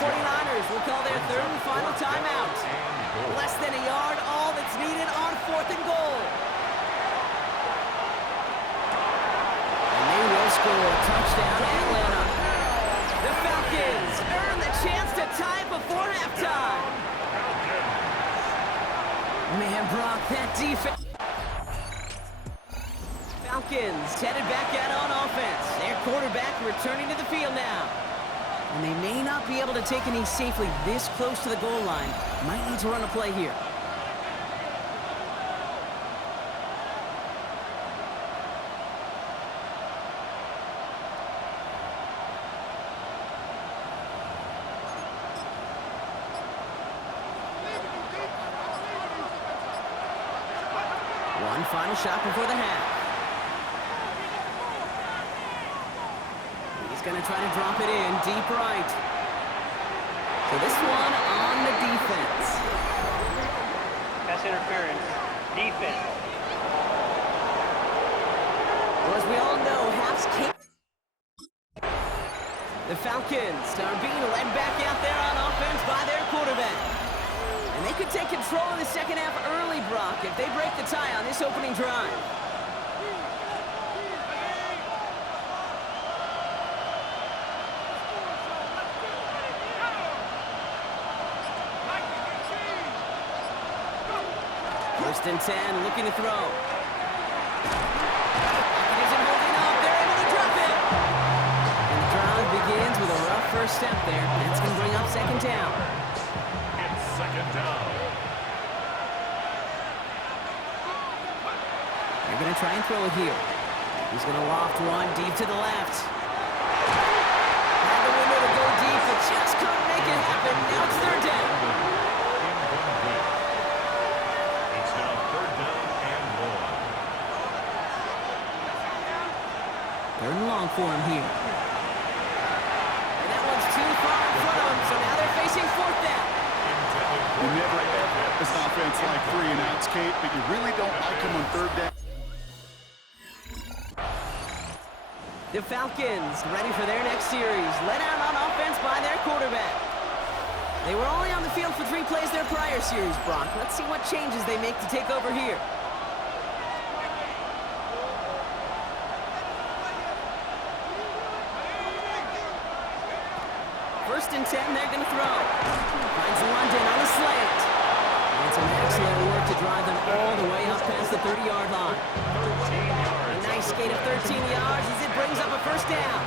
49ers will call their third and final timeout. Less than a yard, all that's needed on 4th and goal. And they will score. Touchdown, Atlanta. The Falcons earn the chance to tie it before halftime. Man, Brock, that defense. Falcons headed back out on offense. Their quarterback returning to the field now. And they may not be able to take a knee safely this close to the goal line. Might need to run a play here. One final shot before the half. He's going to try to drop it in deep right. So this one on the defense. Pass interference. Defense. Well, as we all know, halves kick. The Falcons are being led back out there on offense by their quarterback. And they could take control of the second half early, Brock, if they break the tie on this opening drive. First and 10, looking to throw. Isn't holding up. They're able to drop it. And the drive begins with a rough first step there. That's going to bring up second down. It's second down. They're going to try and throw it here. He's going to loft one deep to the left. Had the window to go deep, but just couldn't make it happen. Now it's third down. Third and long for him here. And that one's too far in front of him, so now they're facing fourth down. You never ever this offense like 3 and outs, Kate, but you really don't like them on third down. The Falcons ready for their next series. Led out on offense by their quarterback. They were only on the field for 3 plays their prior series, Brock. Let's see what changes they make to take over here. First and 10, they're going to throw. Finds London on a slant. And some excellent work to drive them all the way up past the 30-yard line. A nice gain of 13 yards as it brings up a first down.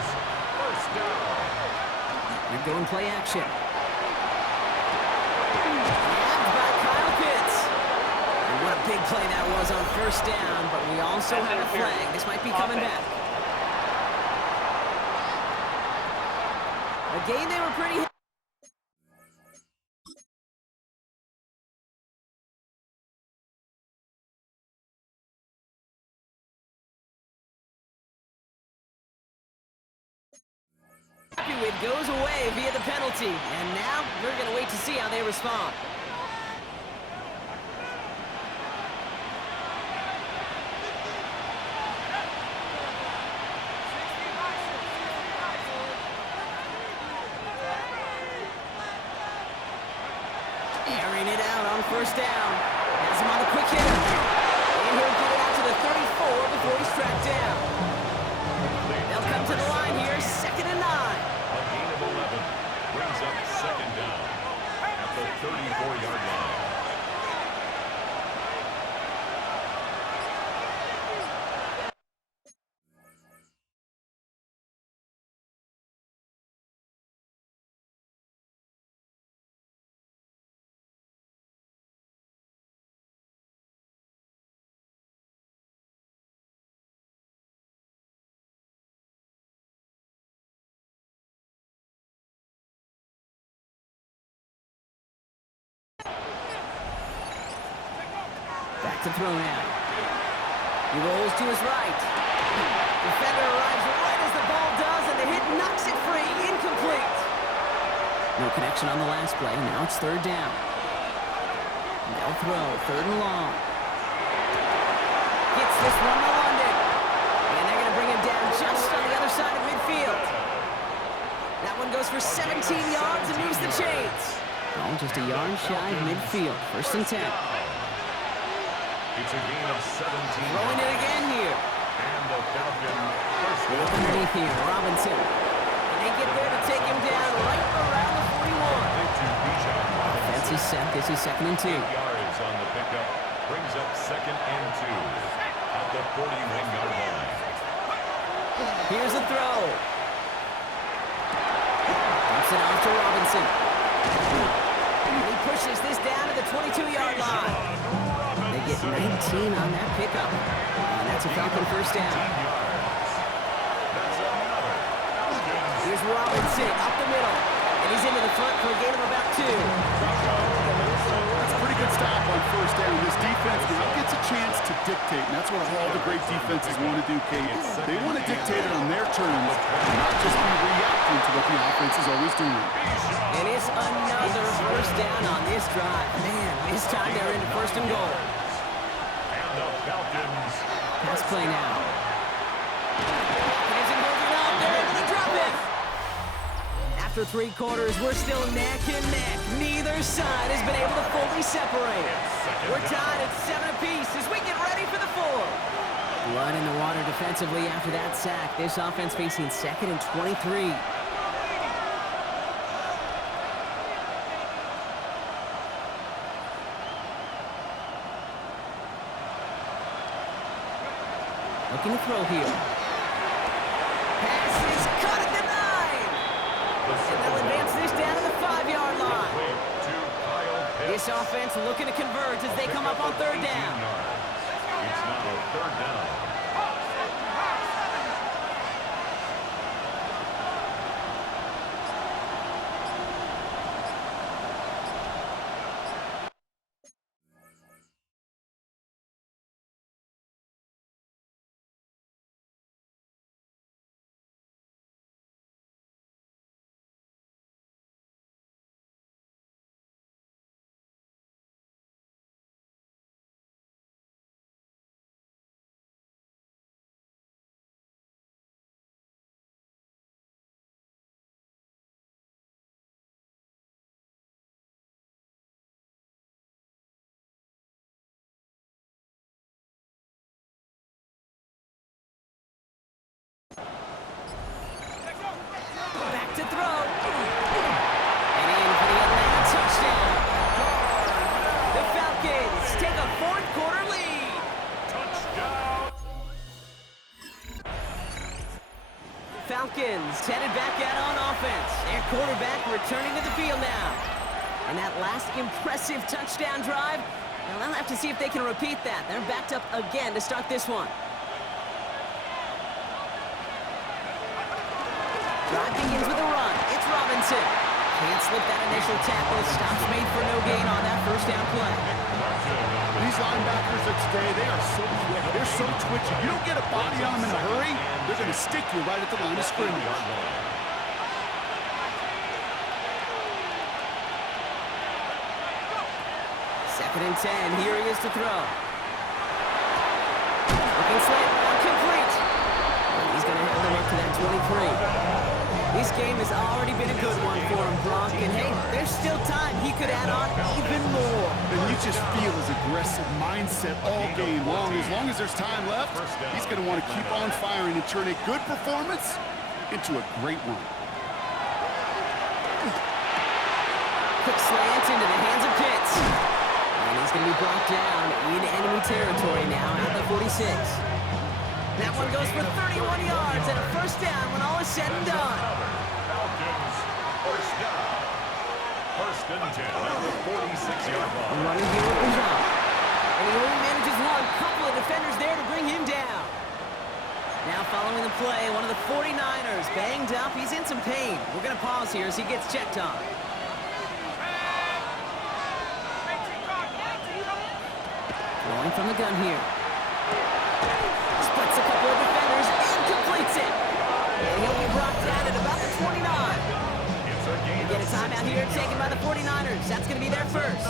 They're going play action. Grabbed by Kyle Pitts. And what a big play that was on first down, but we also have a flag. This might be coming back. A game they were pretty... happy with goes away via the penalty. And now we're going to wait to see how they respond. Airing it out on first down. Has him on the quick hitter. And he'll get it out to the 34 before he's tracked down. They'll come to the line here, second and 9. A gain of 11 brings up second down at the 34-yard line. Back to throw now. He rolls to his right. Defender arrives right as the ball does, and the hit knocks it free. Incomplete. No connection on the last play. Now it's third down. They'll throw. Third and long. Gets this one to London. And they're going to bring him down just on the other side of midfield. Now That one goes for 17 yards and moves the chains. Oh, just a yard shy of midfield. 1st and 10. It's a gain of 17. Throwing it again here. And the Falcon first Look down. underneath here. Robinson. And they get there to take him down right around the 41. To Bijan Robinson. Defense is set. This is 2nd and 2. 8 yards on the pickup. Brings up 2nd and 2 at the 41-yard line. Here's a throw. Dumps it off to Robinson. And he pushes this down to the 22-yard line. They get 19 on that pickup. And that's a Falcon 1st down. That's another Falcons. Here's Robinson up the middle. And he's into the front for a gain of about 2. That's a pretty good stop on 1st down. This defense now gets a chance to dictate, and that's what all the great defenses want to do, Kate. They want to dictate it on their terms, and not just be reacting to what the offense is always doing. And it's another 1st down on this drive. Man, this time they're into 1st and goal. And the Falcons. Pass play now. Isn't holding up. They're able to drop it. After 3 quarters, we're still neck and neck. Neither side has been able to fully separate. We're tied at 7 apiece as we get ready for the 4th. Blood in the water defensively after that sack. This offense facing 2nd and 23. Looking to throw here. Pass is cut at the 9. And they'll advance this down to the 5-yard line. To Kyle Pitts. This offense looking to convert as they come up on 3rd down. It's now a 3rd down. Back to throw. And in for the Atlanta touchdown. The Falcons take a 4th quarter lead. Falcons headed back out on offense. Their quarterback returning to the field now. And that last impressive touchdown drive, well, they'll have to see if they can repeat that. They're backed up again to start this one. Drive begins with a run. It's Robinson. Can't slip that initial tackle. Stops made for no gain on that 1st down play. These linebackers of today, they are so quick. They're so twitchy. You don't get a body on them in a hurry, they're going to stick you right at the line of scrimmage. 2nd and 10. Here he is to throw. Looking slant route complete. And he's going to hand them up to that 23. This game has already been a good one for him, Gronk. And hey, there's still time. He could add on even more. And you just feel his aggressive mindset all game long. As long as there's time left, he's going to want to keep on firing and turn a good performance into a great one. Quick slant into the hands of Pitts. And he's going to be brought down in enemy territory now at the 46. That one goes for 31 yards and a 1st down when all is said and done. Falcons 1st down. 1st and 10 at the 46-yard line. Running here with Bijan. And he only manages one. Couple of defenders there to bring him down. Now following the play, one of the 49ers banged up. He's in some pain. We're going to pause here as he gets checked on. Throwing from the gun here. Splits a couple of defenders and completes it. And he'll be brought down at about the 29. We get a timeout here taken by the 49ers. That's going to be their 1st.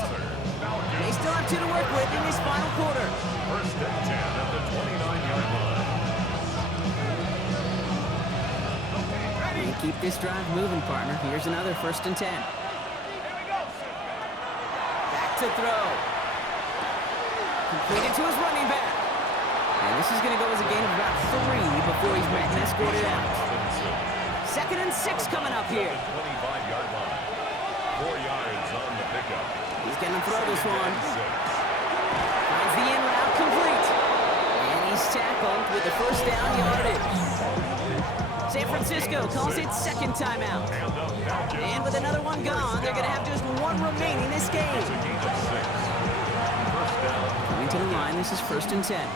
They still have 2 to work with in this final quarter. 1st and 10 at the 29-yard line. To keep this drive moving, partner, here's another 1st and 10. Back to throw. Completed to his running back. And this is going to go as a gain of about 3 before he's met and escorted out. 2nd and 6 coming up here. 25-yard line. 4 yards on the pickup. He's going to throw this one. Finds the in route complete. And he's tackled with the 1st down yardage. San Francisco calls it 2nd timeout. And with another one gone, they're going to have just 1 remaining this game. Coming to the line, this is 1st and 10.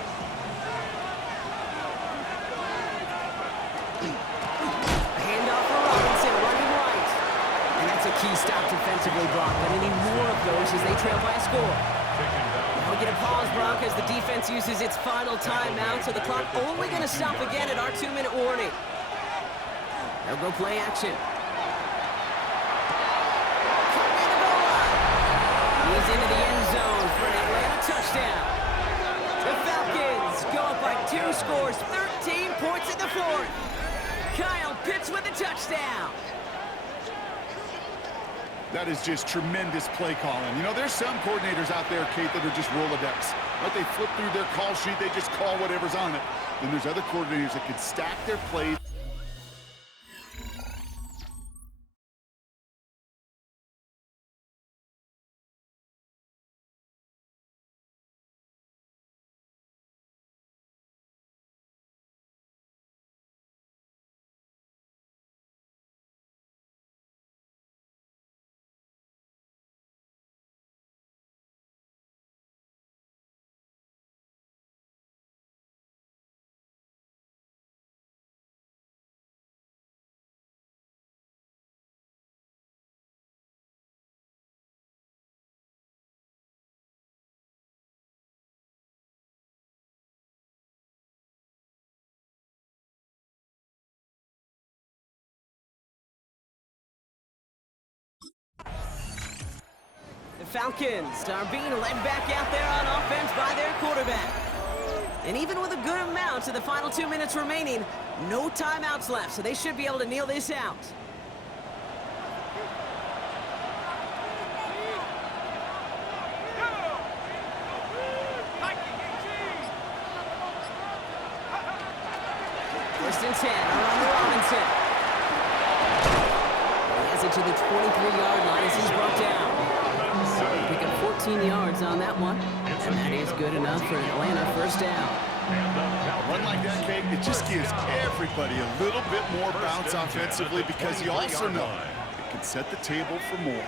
Key stop defensively, Brock, but any more of those as they trail by a score. Now we get a pause, Brock, as the defense uses its final timeout, so the clock only going to stop again at our 2-minute warning. They'll go play action. Near the goal line. He's into the end zone for an Atlanta touchdown. The Falcons go up by 2 scores, 13 points in the 4th. Kyle Pitts with a touchdown. That is just tremendous play calling. You know, there's some coordinators out there, Kate, that are just Rolodex. But they flip through their call sheet, they just call whatever's on it. Then there's other coordinators that can stack their plays. The Falcons are being led back out there on offense by their quarterback. And even with a good amount of the final 2 minutes remaining, no timeouts left, so they should be able to kneel this out. First and 10, around Robinson. He has it to the 23-yard line as he's brought down. Pick up 14 yards on that one, and that is good enough for an Atlanta 1st down. A run like that, Kate, it just gives everybody a little bit more bounce offensively because you also know it can set the table for more.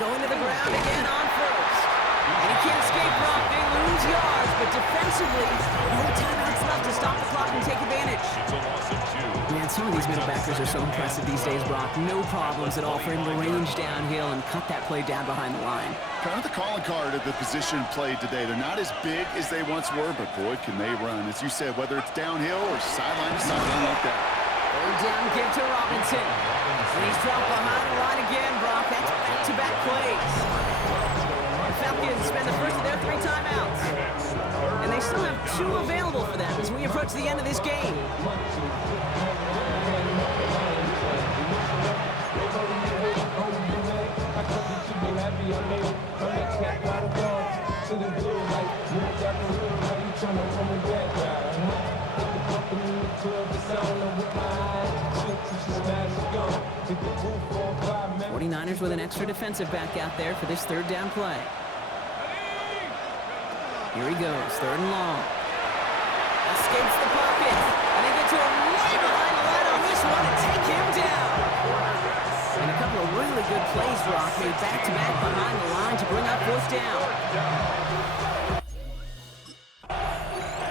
Going to the ground again on 1st. And he can't escape, Brock. They lose yards, but defensively, no timeouts left to stop the clock and take advantage. Man, some of these middle backers are so impressive these days, Brock. No problems at all for him to range downhill and cut that play down behind the line. Kind of the calling card of the position played today. They're not as big as they once were, but boy, can they run. As you said, whether it's downhill or sideline to sideline like that. 3rd down give to Robinson. And he's dropped behind the line again, Brock. That's back-to-back plays. The Falcons spend the first of their 3 timeouts. And they still have 2 available for them as we approach the end of this game. '49ers with an extra defensive back out there for this 3rd down play. Here he goes, 3rd and long. Escapes the pocket, and they get to him way behind the line on this one and take him down. And a couple of really good plays, Brock, made back-to-back behind the line to bring up 4th down.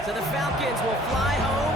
So the Falcons will fly home